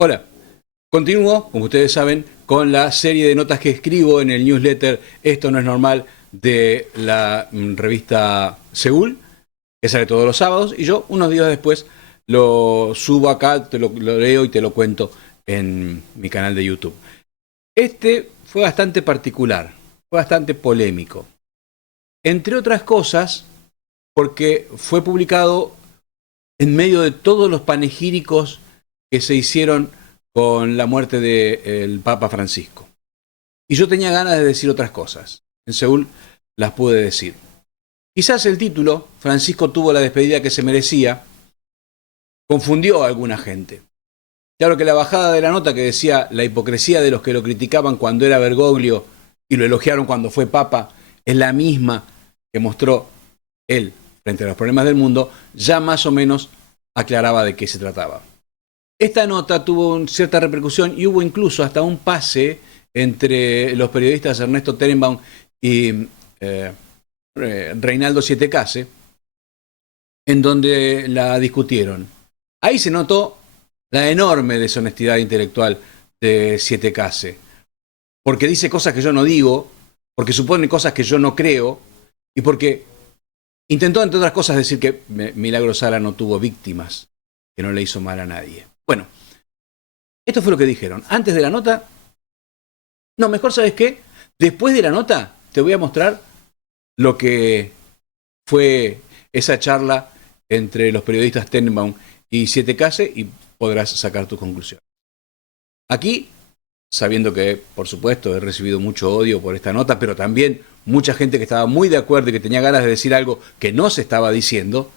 Hola, continúo, como ustedes saben, con la serie de notas que escribo en el newsletter Esto no es normal de la revista Seúl, que sale todos los sábados, y yo unos días después lo subo acá, lo leo y te lo cuento en mi canal de YouTube. Este fue bastante particular, fue bastante polémico. Entre otras cosas, porque fue publicado en medio de todos los panegíricos que se hicieron con la muerte del Papa Francisco. Y yo tenía ganas de decir otras cosas. En Seúl las pude decir. Quizás el título, Francisco tuvo la despedida que se merecía, confundió a alguna gente. Claro que la bajada de la nota que decía la hipocresía de los que lo criticaban cuando era Bergoglio y lo elogiaron cuando fue Papa, es la misma que mostró él frente a los problemas del mundo, ya más o menos aclaraba de qué se trataba. Esta nota tuvo cierta repercusión y hubo incluso hasta un pase entre los periodistas Ernesto Terenbaum y Reinaldo Siete Case, en donde la discutieron. Ahí se notó la enorme deshonestidad intelectual de Siete Case, porque dice cosas que yo no digo, porque supone cosas que yo no creo, y porque intentó, entre otras cosas, decir que Milagros Sala no tuvo víctimas, que no le hizo mal a nadie. Bueno, esto fue lo que dijeron. Antes de la nota, no, mejor, ¿sabes qué? Después de la nota te voy a mostrar lo que fue esa charla entre los periodistas Tenenbaum y Siete Case y podrás sacar tu conclusión. Aquí, sabiendo que, por supuesto, he recibido mucho odio por esta nota, pero también mucha gente que estaba muy de acuerdo y que tenía ganas de decir algo que no se estaba diciendo,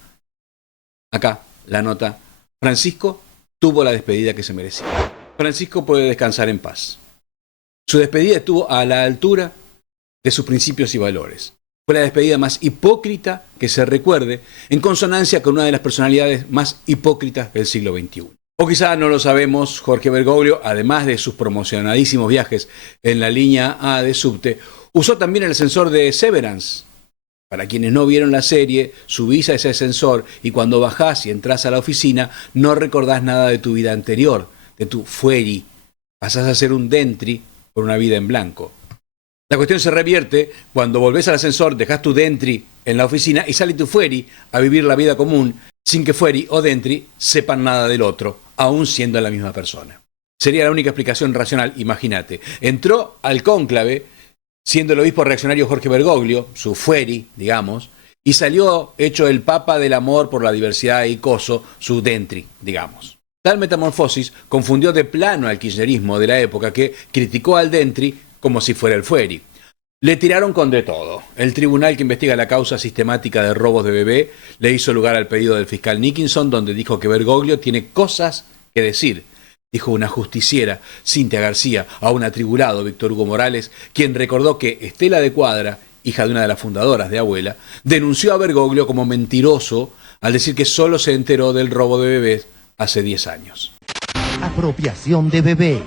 acá la nota: Francisco tuvo la despedida que se merecía. Francisco puede descansar en paz. Su despedida estuvo a la altura de sus principios y valores. Fue la despedida más hipócrita que se recuerde, en consonancia con una de las personalidades más hipócritas del siglo XXI. O quizá no lo sabemos, Jorge Bergoglio, además de sus promocionadísimos viajes en la línea A de subte, usó también el ascensor de Severance. Para quienes no vieron la serie, subís a ese ascensor y cuando bajás y entrás a la oficina, no recordás nada de tu vida anterior, de tu fueri. Pasás a ser un dentri por una vida en blanco. La cuestión se revierte cuando volvés al ascensor, dejás tu dentri en la oficina y sale tu fueri a vivir la vida común sin que fueri o dentri sepan nada del otro, aún siendo la misma persona. Sería la única explicación racional, imagínate. Entró al cónclave siendo el obispo reaccionario Jorge Bergoglio, su fueri, digamos, y salió hecho el papa del amor por la diversidad y coso, su dentri, digamos. Tal metamorfosis confundió de plano al kirchnerismo de la época, que criticó al dentri como si fuera el fueri. Le tiraron con de todo. El tribunal que investiga la causa sistemática de robos de bebé le hizo lugar al pedido del fiscal Nickinson, donde dijo que Bergoglio tiene cosas que decir. Dijo una justiciera, Cintia García, a un atribulado, Víctor Hugo Morales, quien recordó que Estela de Cuadra, hija de una de las fundadoras de Abuela, denunció a Bergoglio como mentiroso al decir que solo se enteró del robo de bebés hace 10 años. Apropiación de bebés.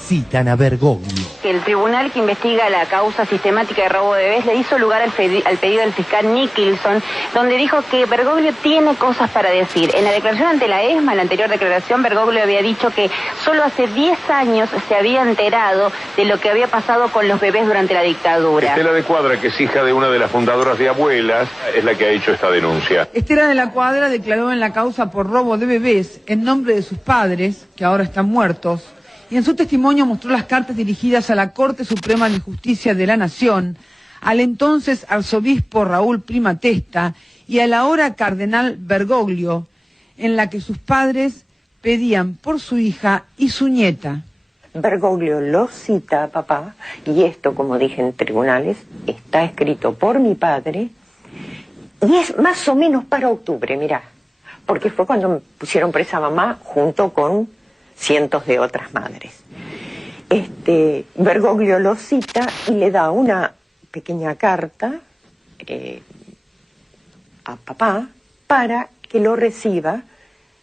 Citan a Bergoglio. El tribunal que investiga la causa sistemática de robo de bebés le hizo lugar al pedido del fiscal Nickinson, donde dijo que Bergoglio tiene cosas para decir. En la declaración ante la ESMA, en la anterior declaración, Bergoglio había dicho que solo hace 10 años se había enterado de lo que había pasado con los bebés durante la dictadura. Estela de Cuadra, que es hija de una de las fundadoras de Abuelas, es la que ha hecho esta denuncia. Estela de la Cuadra declaró en la causa por robo de bebés en nombre de sus padres, que ahora están muertos, y en su testimonio mostró las cartas dirigidas a la Corte Suprema de Justicia de la Nación, al entonces arzobispo Raúl Prima Testa y al ahora cardenal Bergoglio, en la que sus padres pedían por su hija y su nieta. Bergoglio lo cita a papá, y esto, como dije en tribunales, está escrito por mi padre, y es más o menos para octubre, mirá, porque fue cuando me pusieron presa a mamá junto con cientos de otras madres. Bergoglio lo cita y le da una pequeña carta a papá para que lo reciba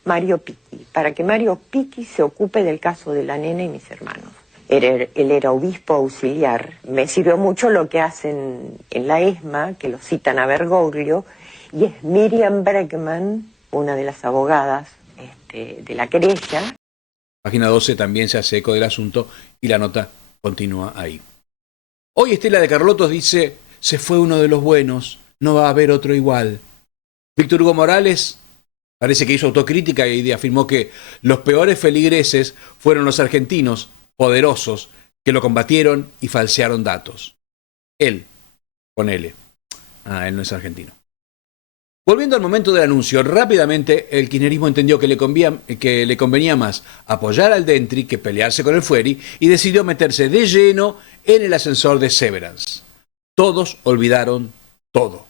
Mario Picchi, para que Mario Picchi se ocupe del caso de la nena y mis hermanos. Él era obispo auxiliar. Me sirvió mucho lo que hacen en la ESMA, que lo citan a Bergoglio, y es Miriam Bregman, una de las abogadas de la querella. Página 12 también se hace eco del asunto y la nota continúa ahí. Hoy Estela de Carlotos dice, se fue uno de los buenos, no va a haber otro igual. Víctor Hugo Morales parece que hizo autocrítica y afirmó que los peores feligreses fueron los argentinos poderosos que lo combatieron y falsearon datos. Él, con L. Él no es argentino. Volviendo al momento del anuncio, rápidamente el kirchnerismo entendió que le convenía más apoyar al Dentri que pelearse con el Fueri y decidió meterse de lleno en el ascensor de Severance. Todos olvidaron todo.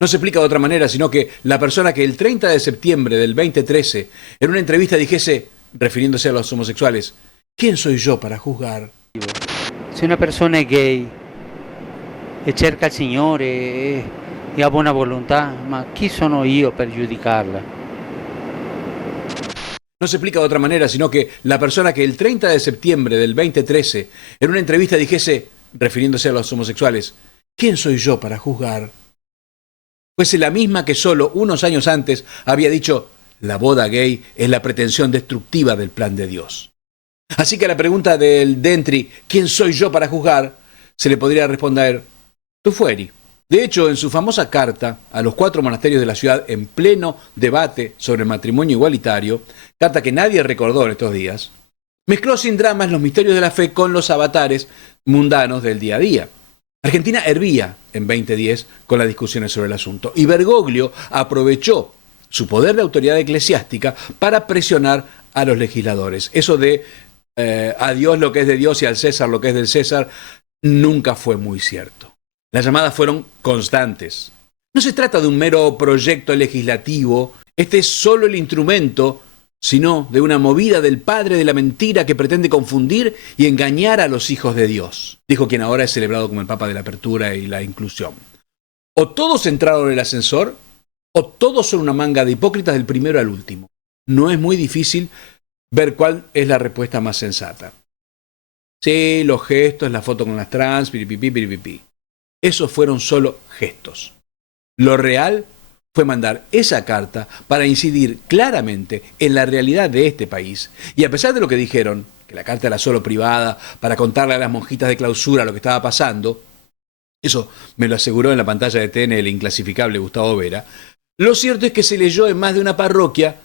No se explica de otra manera, sino que la persona que el 30 de septiembre del 2013 en una entrevista dijese, refiriéndose a los homosexuales, ¿quién soy yo para juzgar? Se una persona è gay e cerca il Signore e ha buona volontà, ma chi sono io per giudicarla? No se explica de otra manera, sino que la persona que el 30 de septiembre del 2013 en una entrevista dijese, refiriéndose a los homosexuales, ¿quién soy yo para juzgar? Fuese la misma que solo unos años antes había dicho, la boda gay es la pretensión destructiva del plan de Dios. Así que a la pregunta del Dentri, ¿quién soy yo para juzgar?, se le podría responder, tu Fueri. De hecho, en su famosa carta a los 4 monasterios de la ciudad en pleno debate sobre el matrimonio igualitario, carta que nadie recordó en estos días, mezcló sin dramas los misterios de la fe con los avatares mundanos del día a día. Argentina hervía en 2010 con las discusiones sobre el asunto y Bergoglio aprovechó su poder de autoridad eclesiástica para presionar a los legisladores. Eso de a Dios lo que es de Dios y al César lo que es del César nunca fue muy cierto. Las llamadas fueron constantes. No se trata de un mero proyecto legislativo, este es solo el instrumento, sino de una movida del padre de la mentira que pretende confundir y engañar a los hijos de Dios, dijo quien ahora es celebrado como el Papa de la Apertura y la Inclusión. O todos entraron en el ascensor, o todos son una manga de hipócritas del primero al último. No es muy difícil ver cuál es la respuesta más sensata. Sí, los gestos, la foto con las trans, piripipi, piripipi. Esos fueron solo gestos. Lo real fue mandar esa carta para incidir claramente en la realidad de este país. Y a pesar de lo que dijeron, que la carta era solo privada, para contarle a las monjitas de clausura lo que estaba pasando, eso me lo aseguró en la pantalla de TN el inclasificable Gustavo Vera, lo cierto es que se leyó en más de una parroquia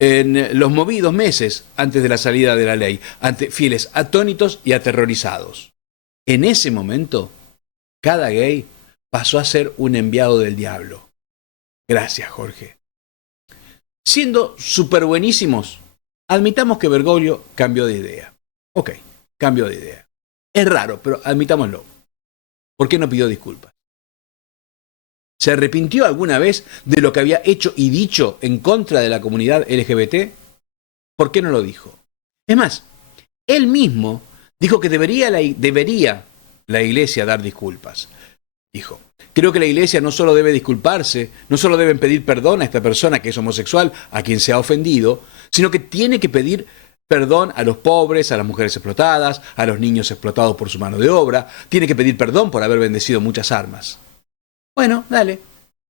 en los movidos meses antes de la salida de la ley, ante fieles atónitos y aterrorizados. En ese momento, cada gay pasó a ser un enviado del diablo. Gracias, Jorge. Siendo súper buenísimos, admitamos que Bergoglio cambió de idea. Ok, cambió de idea. Es raro, pero admitámoslo. ¿Por qué no pidió disculpas? ¿Se arrepintió alguna vez de lo que había hecho y dicho en contra de la comunidad LGBT? ¿Por qué no lo dijo? Es más, él mismo dijo que debería la Iglesia dar disculpas. Dijo, creo que la Iglesia no solo debe disculparse, no solo deben pedir perdón a esta persona que es homosexual, a quien se ha ofendido, sino que tiene que pedir perdón a los pobres, a las mujeres explotadas, a los niños explotados por su mano de obra, tiene que pedir perdón por haber bendecido muchas armas. Bueno, dale,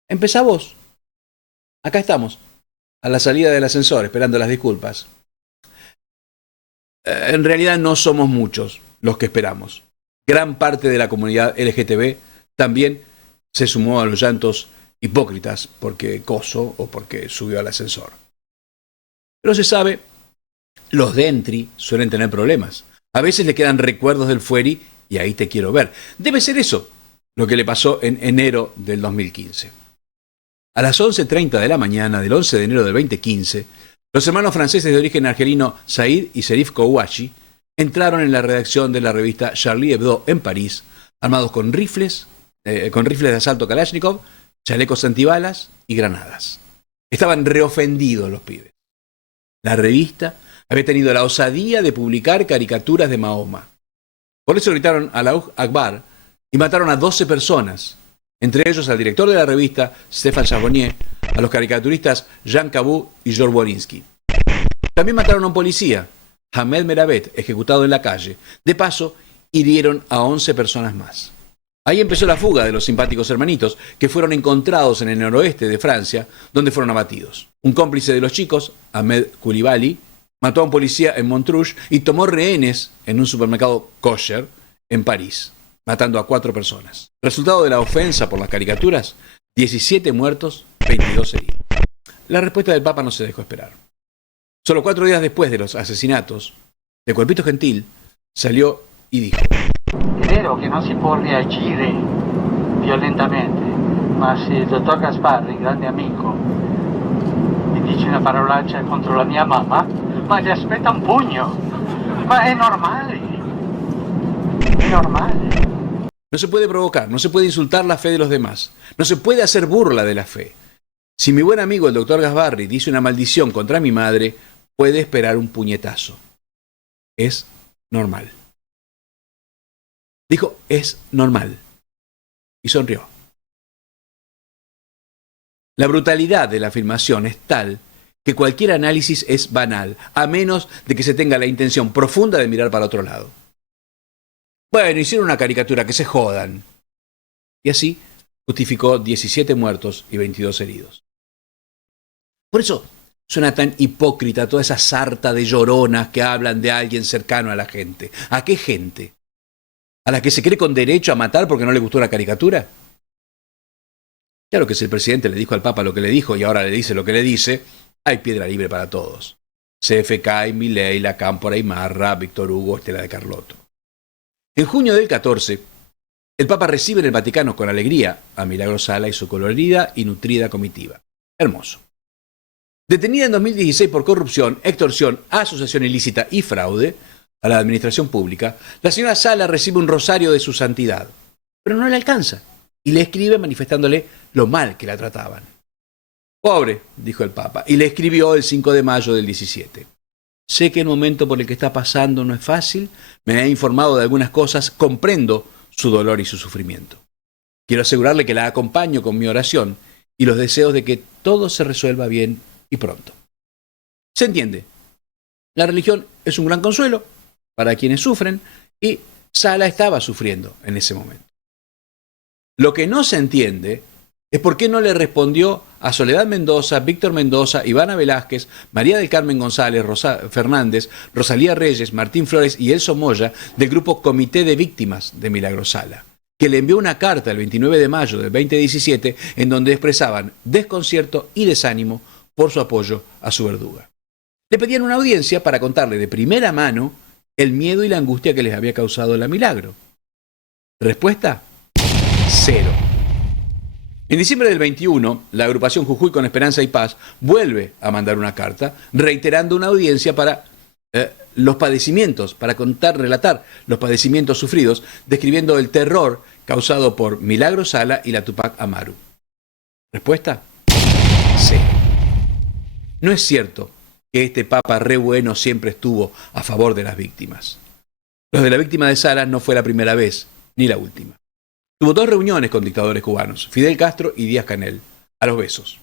empezá vos. Acá estamos, a la salida del ascensor, esperando las disculpas. En realidad no somos muchos los que esperamos. Gran parte de la comunidad LGTB también se sumó a los llantos hipócritas porque coso o porque subió al ascensor. Pero se sabe, los Dentri suelen tener problemas. A veces le quedan recuerdos del Fueri y ahí te quiero ver. Debe ser eso lo que le pasó en enero del 2015. A las 11:30 de la mañana del 11 de enero del 2015, los hermanos franceses de origen argelino Said y Serif Kouachi entraron en la redacción de la revista Charlie Hebdo en París, armados con rifles de asalto Kalashnikov, chalecos antibalas y granadas. Estaban reofendidos los pibes. La revista había tenido la osadía de publicar caricaturas de Mahoma. Por eso gritaron Allahu Akbar y mataron a 12 personas, entre ellos al director de la revista, Stéphane Charbonnier, a los caricaturistas Jean Cabou y Georges Borinsky. También mataron a un policía, Hamed Merabet, ejecutado en la calle. De paso, hirieron a 11 personas más. Ahí empezó la fuga de los simpáticos hermanitos, que fueron encontrados en el noroeste de Francia, donde fueron abatidos. Un cómplice de los chicos, Ahmed Koulibaly, mató a un policía en Montrouge y tomó rehenes en un supermercado kosher en París, matando a 4 personas. Resultado de la ofensa por las caricaturas, 17 muertos, 22 heridos. La respuesta del Papa no se dejó esperar. Solo 4 días después de los asesinatos, el Cuerpito Gentil salió y dijo: È vero che non si può reagire violentamente, ma se il dottor Gasparri, grande amico, mi dice una parolaccia contro la mia mamma, ma gli aspetta un pugno. Ma è normale. È normale. No se puede provocar, no se puede insultar la fe de los demás, no se puede hacer burla de la fe. Si mi buen amigo el doctor Gasparri dice una maldición contra mi madre, puede esperar un puñetazo. Es normal. Dijo, es normal. Y sonrió. La brutalidad de la afirmación es tal que cualquier análisis es banal, a menos de que se tenga la intención profunda de mirar para otro lado. Bueno, hicieron una caricatura, que se jodan. Y así justificó 17 muertos y 22 heridos. Por eso suena tan hipócrita toda esa sarta de lloronas que hablan de alguien cercano a la gente. ¿A qué gente? ¿A la que se cree con derecho a matar porque no le gustó la caricatura? Claro que si el presidente le dijo al Papa lo que le dijo y ahora le dice lo que le dice, hay piedra libre para todos. CFK, Milei, La Cámpora, Imarra, Víctor Hugo, Estela de Carlotto. En junio del 14, el Papa recibe en el Vaticano con alegría a Milagro Sala y su colorida y nutrida comitiva. Hermoso. Detenida en 2016 por corrupción, extorsión, asociación ilícita y fraude a la administración pública, la señora Sala recibe un rosario de su santidad, pero no le alcanza y le escribe manifestándole lo mal que la trataban. Pobre, dijo el Papa, y le escribió el 5 de mayo del 17. Sé que el momento por el que está pasando no es fácil, me he informado de algunas cosas, comprendo su dolor y su sufrimiento. Quiero asegurarle que la acompaño con mi oración y los deseos de que todo se resuelva bien y pronto. ¿Se entiende? La religión es un gran consuelo para quienes sufren y Sala estaba sufriendo en ese momento. Lo que no se entiende es por qué no le respondió a Soledad Mendoza, Víctor Mendoza, Ivana Velázquez, María del Carmen González, Rosa Fernández, Rosalía Reyes, Martín Flores y Elso Moya del grupo Comité de Víctimas de Milagro Sala, que le envió una carta el 29 de mayo del 2017 en donde expresaban desconcierto y desánimo por su apoyo a su verduga. Le pedían una audiencia para contarle de primera mano el miedo y la angustia que les había causado la Milagro. Respuesta: 0. En diciembre del 21, la agrupación Jujuy con Esperanza y Paz vuelve a mandar una carta reiterando una audiencia para los padecimientos, para relatar los padecimientos sufridos, describiendo el terror causado por Milagro Sala y la Tupac Amaru. Respuesta: 0. No es cierto que este Papa re bueno siempre estuvo a favor de las víctimas. Lo de la víctima de Sala no fue la primera vez, ni la última. Tuvo 2 reuniones con dictadores cubanos, Fidel Castro y Díaz-Canel, a los besos.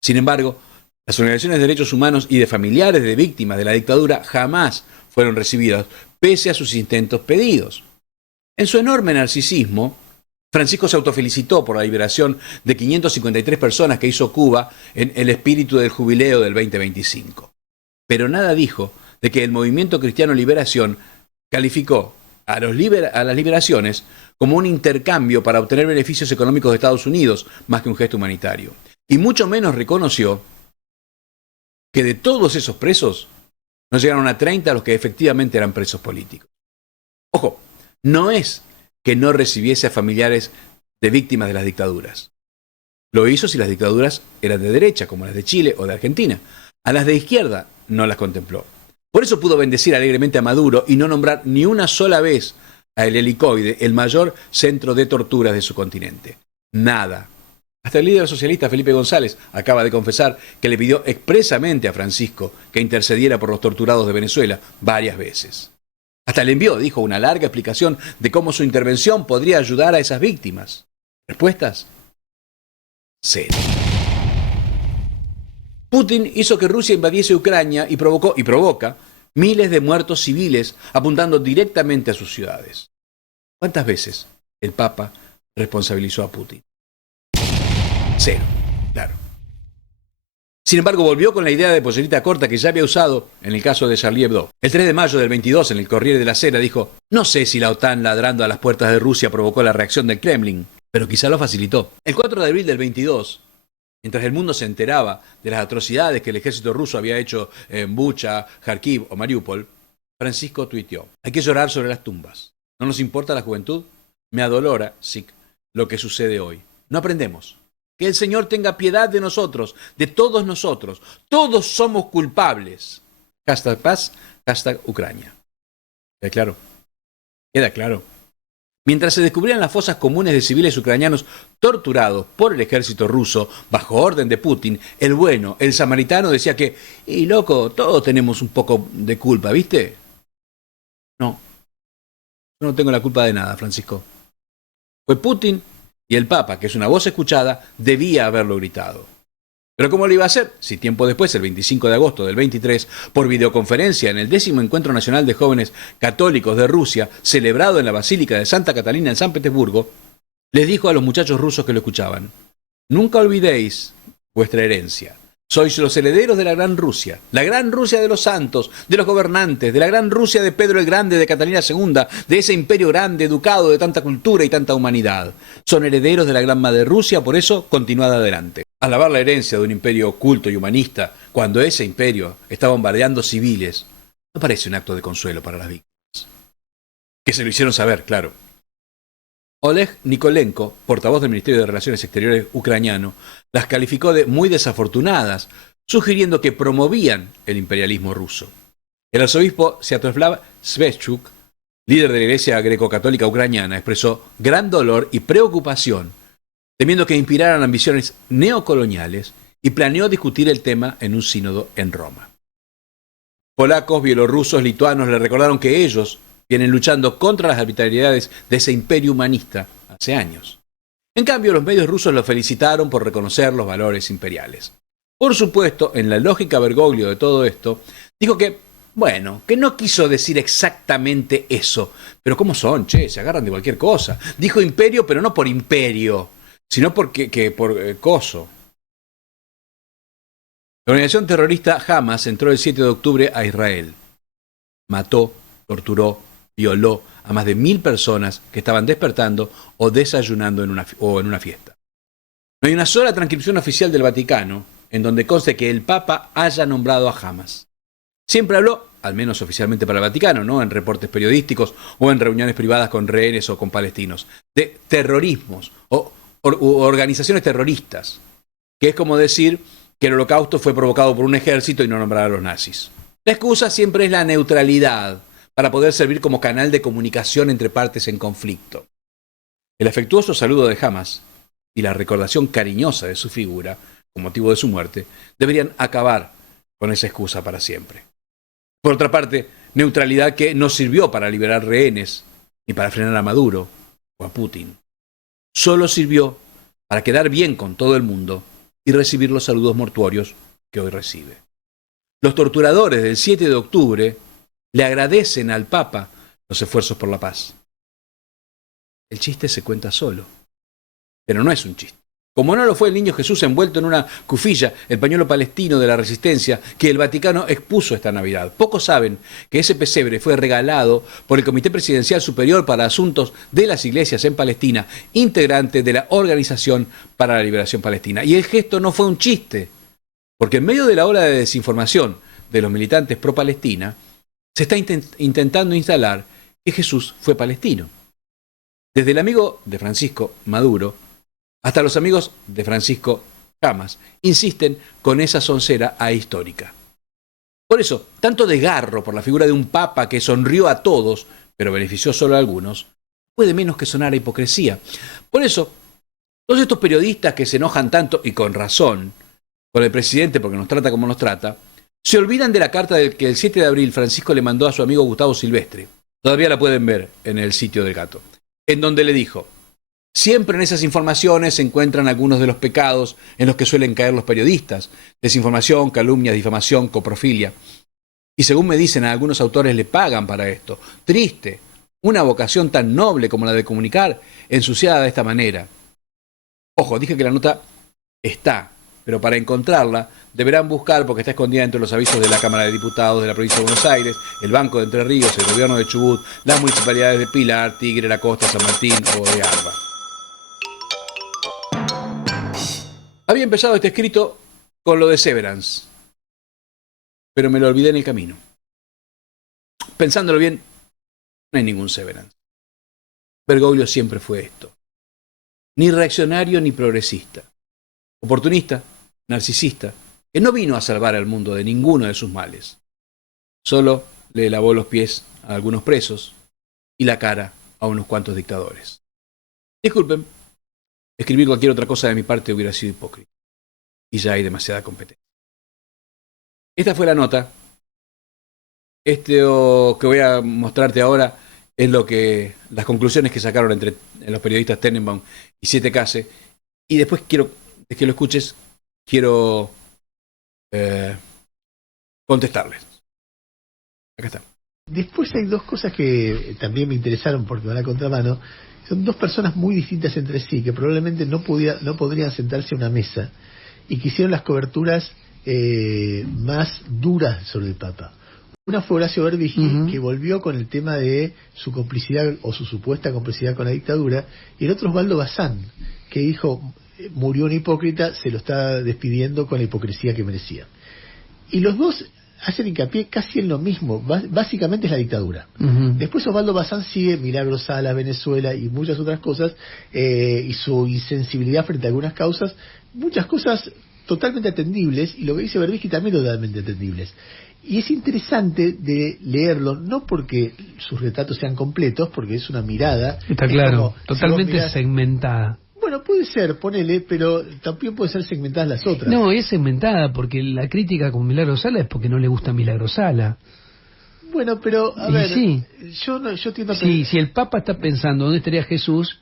Sin embargo, las organizaciones de derechos humanos y de familiares de víctimas de la dictadura jamás fueron recibidas, pese a sus intentos pedidos. En su enorme narcisismo, Francisco se autofelicitó por la liberación de 553 personas que hizo Cuba en el espíritu del jubileo del 2025. Pero nada dijo de que el Movimiento Cristiano Liberación calificó a las liberaciones como un intercambio para obtener beneficios económicos de Estados Unidos, más que un gesto humanitario. Y mucho menos reconoció que de todos esos presos, no llegaron a 30 los que efectivamente eran presos políticos. Ojo, no es que no recibiese a familiares de víctimas de las dictaduras. Lo hizo si las dictaduras eran de derecha, como las de Chile o de Argentina. A las de izquierda no las contempló. Por eso pudo bendecir alegremente a Maduro y no nombrar ni una sola vez a el Helicoide, el mayor centro de torturas de su continente. Nada. Hasta el líder socialista Felipe González acaba de confesar que le pidió expresamente a Francisco que intercediera por los torturados de Venezuela varias veces. Hasta le envió, dijo, una larga explicación de cómo su intervención podría ayudar a esas víctimas. ¿Respuestas? 0. Putin hizo que Rusia invadiese Ucrania y provoca miles de muertos civiles apuntando directamente a sus ciudades. ¿Cuántas veces el Papa responsabilizó a Putin? 0, claro. Sin embargo, volvió con la idea de pollerita corta que ya había usado en el caso de Charlie Hebdo. El 3 de mayo del 22, en el Corriere de la Sera, dijo: no sé si la OTAN ladrando a las puertas de Rusia provocó la reacción del Kremlin, pero quizá lo facilitó. El 4 de abril del 22, mientras el mundo se enteraba de las atrocidades que el ejército ruso había hecho en Bucha, Kharkiv o Mariupol, Francisco tuiteó: hay que llorar sobre las tumbas. ¿No nos importa la juventud? Me adolora, sí, lo que sucede hoy. No aprendemos. Que el Señor tenga piedad de nosotros, de todos nosotros. Todos somos culpables. Hashtag paz, hashtag Ucrania. ¿Queda claro? Queda claro. Mientras se descubrían las fosas comunes de civiles ucranianos torturados por el ejército ruso bajo orden de Putin, el bueno, el samaritano, decía que, y loco, todos tenemos un poco de culpa, ¿viste? No, yo no tengo la culpa de nada, Francisco. Fue Putin y el Papa, que es una voz escuchada, debía haberlo gritado. Pero ¿cómo lo iba a hacer? Si tiempo después, el 25 de agosto del 23, por videoconferencia en el 10º Encuentro Nacional de Jóvenes Católicos de Rusia, celebrado en la Basílica de Santa Catalina en San Petersburgo, les dijo a los muchachos rusos que lo escuchaban: nunca olvidéis vuestra herencia. Sois los herederos de la gran Rusia de los santos, de los gobernantes, de la gran Rusia de Pedro el Grande, de Catalina II, de ese imperio grande, educado de tanta cultura y tanta humanidad. Son herederos de la gran madre Rusia, por eso continuad adelante. Alabar la herencia de un imperio oculto y humanista, cuando ese imperio está bombardeando civiles, no parece un acto de consuelo para las víctimas. Que se lo hicieron saber, claro. Oleg Nikolenko, portavoz del Ministerio de Relaciones Exteriores ucraniano, las calificó de muy desafortunadas, sugiriendo que promovían el imperialismo ruso. El arzobispo Sviatoslav Shevchuk, líder de la Iglesia Greco-Católica Ucraniana, expresó gran dolor y preocupación, temiendo que inspiraran ambiciones neocoloniales, y planeó discutir el tema en un sínodo en Roma. Polacos, bielorrusos, lituanos le recordaron que ellos vienen luchando contra las arbitrariedades de ese imperio humanista hace años. En cambio, los medios rusos lo felicitaron por reconocer los valores imperiales. Por supuesto, en la lógica Bergoglio de todo esto, dijo que, bueno, que no quiso decir exactamente eso. Pero ¿cómo son? Che, se agarran de cualquier cosa. Dijo imperio, pero no por imperio, sino por coso. La organización terrorista Hamas entró el 7 de octubre a Israel. Mató, torturó, violó a más de 1000 personas que estaban despertando o desayunando en una fiesta. No hay una sola transcripción oficial del Vaticano en donde conste que el Papa haya nombrado a Hamas. Siempre habló, al menos oficialmente para el Vaticano, no en reportes periodísticos o en reuniones privadas con rehenes o con palestinos, de terrorismos o organizaciones terroristas, que es como decir que el Holocausto fue provocado por un ejército y no nombrar a los nazis. La excusa siempre es la neutralidad, para poder servir como canal de comunicación entre partes en conflicto. El afectuoso saludo de Hamas y la recordación cariñosa de su figura, con motivo de su muerte, deberían acabar con esa excusa para siempre. Por otra parte, neutralidad que no sirvió para liberar rehenes, ni para frenar a Maduro o a Putin. Solo sirvió para quedar bien con todo el mundo y recibir los saludos mortuorios que hoy recibe. Los torturadores del 7 de octubre le agradecen al Papa los esfuerzos por la paz. El chiste se cuenta solo, pero no es un chiste. Como no lo fue el niño Jesús envuelto en una cufilla, el pañuelo palestino de la resistencia que el Vaticano expuso esta Navidad. Pocos saben que ese pesebre fue regalado por el Comité Presidencial Superior para Asuntos de las Iglesias en Palestina, integrante de la Organización para la Liberación Palestina. Y el gesto no fue un chiste, porque en medio de la ola de desinformación de los militantes pro-Palestina, se está intentando instalar que Jesús fue palestino. Desde el amigo de Francisco, Maduro, hasta los amigos de Francisco, Hamas, insisten con esa soncera ahistórica. Por eso, tanto desgarro por la figura de un papa que sonrió a todos, pero benefició solo a algunos, puede menos que sonar a hipocresía. Por eso, todos estos periodistas que se enojan tanto, y con razón, con el presidente porque nos trata como nos trata, se olvidan de la carta que el 7 de abril Francisco le mandó a su amigo Gustavo Silvestre. Todavía la pueden ver en el sitio del gato. En donde le dijo: siempre en esas informaciones se encuentran algunos de los pecados en los que suelen caer los periodistas: desinformación, calumnias, difamación, coprofilia. Y según me dicen, a algunos autores le pagan para esto. Triste, una vocación tan noble como la de comunicar, ensuciada de esta manera. Ojo, dije que la nota está pero para encontrarla deberán buscar, porque está escondida entre los avisos de la Cámara de Diputados de la provincia de Buenos Aires, el Banco de Entre Ríos, el Gobierno de Chubut, las municipalidades de Pilar, Tigre, La Costa, San Martín o de Alba. Había empezado este escrito con lo de Severance, pero me lo olvidé en el camino. Pensándolo bien, no hay ningún Severance. Bergoglio siempre fue esto. Ni reaccionario ni progresista. Oportunista, narcisista, que no vino a salvar al mundo de ninguno de sus males. Solo le lavó los pies a algunos presos y la cara a unos cuantos dictadores. Disculpen, escribir cualquier otra cosa de mi parte hubiera sido hipócrita. Y ya hay demasiada competencia. Esta fue la nota. Que voy a mostrarte ahora es las conclusiones que sacaron entre los periodistas Tenenbaum y 7K. Y después quiero que lo escuches, quiero contestarles. Acá está. Después hay dos cosas que también me interesaron porque van a contramano. Son dos personas muy distintas entre sí, que probablemente no podrían sentarse a una mesa y que hicieron las coberturas más duras sobre el Papa. Una fue Horacio Berbisky, que volvió con el tema de su complicidad o su supuesta complicidad con la dictadura, y el otro Osvaldo Bazán, que dijo, murió un hipócrita, se lo está despidiendo con la hipocresía que merecía. Y los dos hacen hincapié casi en lo mismo, básicamente es la dictadura. Después Osvaldo Bazán sigue Milagro Sala, Venezuela y muchas otras cosas, y su insensibilidad frente a algunas causas, muchas cosas totalmente atendibles, y lo que dice Berbisky también totalmente atendibles. Y es interesante de leerlo, no porque sus retratos sean completos, porque es una mirada. Está claro, totalmente segmentada. Bueno, puede ser, ponele, pero también puede ser segmentadas las otras. No, es segmentada porque la crítica con Milagro Sala es porque no le gusta Milagro Sala. Bueno, pero, a ver, sí. yo entiendo que... Sí, si el Papa está pensando dónde estaría Jesús,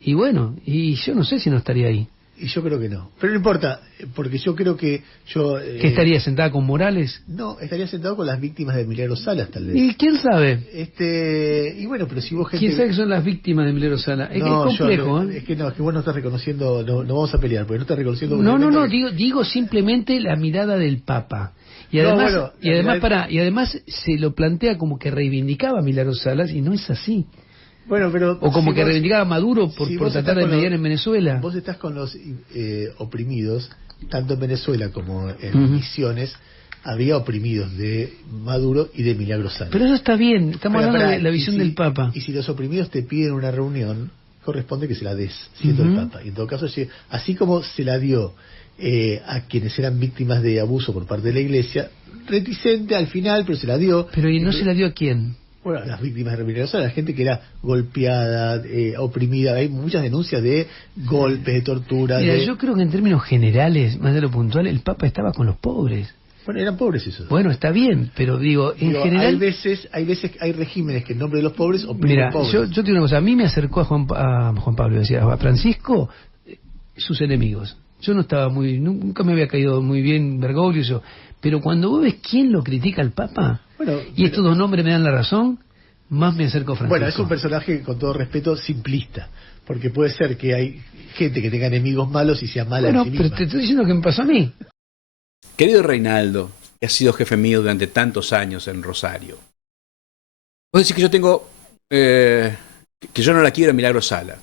y bueno, y yo no sé si no estaría ahí. Y yo creo que no. Pero no importa, porque yo creo que yo... ¿Que estaría sentada con Morales? No, estaría sentado con las víctimas de Milagro Salas, tal vez. ¿Y quién sabe? Y bueno, pero si vos gente... ¿Quién sabe que son las víctimas de Milagro Sala? Es complejo, es que vos no estás reconociendo, no vamos a pelear, porque no estás reconociendo... No, digo simplemente la mirada del Papa. Y además, se lo plantea como que reivindicaba a Milagro Salas, y no es así. Bueno, pero o como que reivindicaba a Maduro por tratar de mediar en Venezuela. Vos estás con los oprimidos, tanto en Venezuela como en Misiones, había oprimidos de Maduro y de Milagro Sala. Pero eso está bien, estamos hablando de la visión del Papa. Y si los oprimidos te piden una reunión, corresponde que se la des, siendo el Papa. Y en todo caso, así como se la dio a quienes eran víctimas de abuso por parte de la Iglesia, reticente al final, pero se la dio. Pero ¿y no se la dio a quién? Bueno, las víctimas de Milagro Sala, la gente que era golpeada, oprimida, hay muchas denuncias de golpes, de tortura. Mira, yo creo que en términos generales, más de lo puntual, el Papa estaba con los pobres. Bueno, eran pobres esos. Bueno, está bien, pero digo, en general... Hay regímenes que en nombre de los pobres oprimen pobres. Yo te digo una cosa, a mí me acercó a Juan Pablo, decía, a Francisco, sus enemigos. Yo no estaba nunca me había caído muy bien Bergoglio, pero cuando vos ves quién lo critica al Papa, estos dos nombres me dan la razón, más me acerco a Francisco. Bueno, es un personaje, con todo respeto, simplista, porque puede ser que hay gente que tenga enemigos malos y sea mala en sí misma. Pero te estoy diciendo que me pasó a mí. Querido Reinaldo, que has sido jefe mío durante tantos años en Rosario, vos decís que yo tengo... que yo no la quiero a Milagro Sala.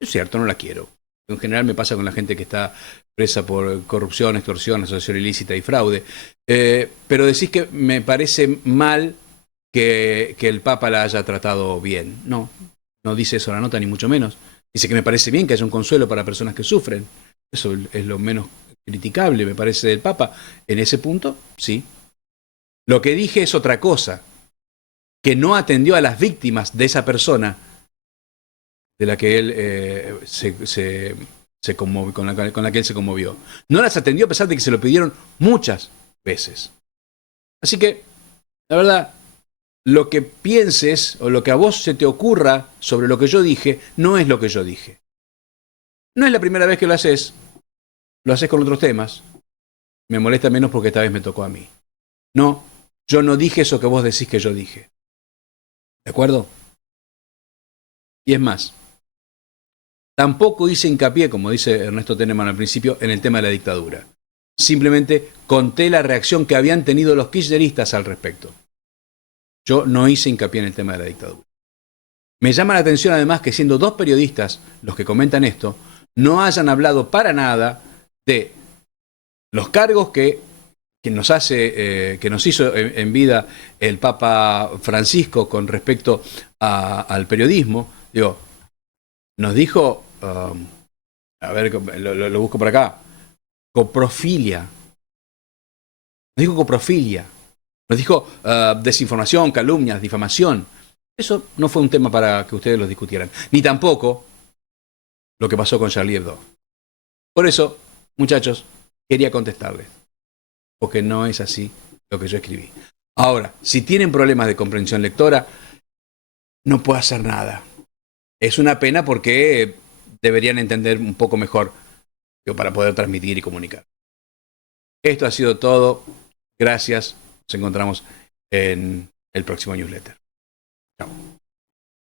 Es cierto, no la quiero. En general me pasa con la gente que está presa por corrupción, extorsión, asociación ilícita y fraude. Pero decís que me parece mal que el Papa la haya tratado bien. No dice eso la nota, ni mucho menos. Dice que me parece bien que haya un consuelo para personas que sufren. Eso es lo menos criticable, me parece, del Papa. En ese punto, sí. Lo que dije es otra cosa. Que no atendió a las víctimas de esa persona de la que él se conmovió, con la que él se conmovió. No las atendió a pesar de que se lo pidieron muchas veces. Así que, la verdad, lo que pienses o lo que a vos se te ocurra sobre lo que yo dije, no es lo que yo dije. No es la primera vez que lo haces con otros temas. Me molesta menos porque esta vez me tocó a mí. No, yo no dije eso que vos decís que yo dije. ¿De acuerdo? Y es más, Tampoco hice hincapié, como dice Ernesto Teneman al principio, en el tema de la dictadura. Simplemente conté la reacción que habían tenido los kirchneristas al respecto. Yo no hice hincapié en el tema de la dictadura. Me llama la atención además que siendo dos periodistas los que comentan esto, no hayan hablado para nada de los cargos que nos hizo en vida el Papa Francisco con respecto al periodismo. Digo, nos dijo, a ver, lo busco por acá, coprofilia. Nos dijo coprofilia. Nos dijo desinformación, calumnias, difamación. Eso no fue un tema para que ustedes lo discutieran. Ni tampoco lo que pasó con Charlie Hebdo. Por eso, muchachos, quería contestarles. Porque no es así lo que yo escribí. Ahora, si tienen problemas de comprensión lectora, no puedo hacer nada. Es una pena porque deberían entender un poco mejor para poder transmitir y comunicar. Esto ha sido todo. Gracias. Nos encontramos en el próximo newsletter. Chao.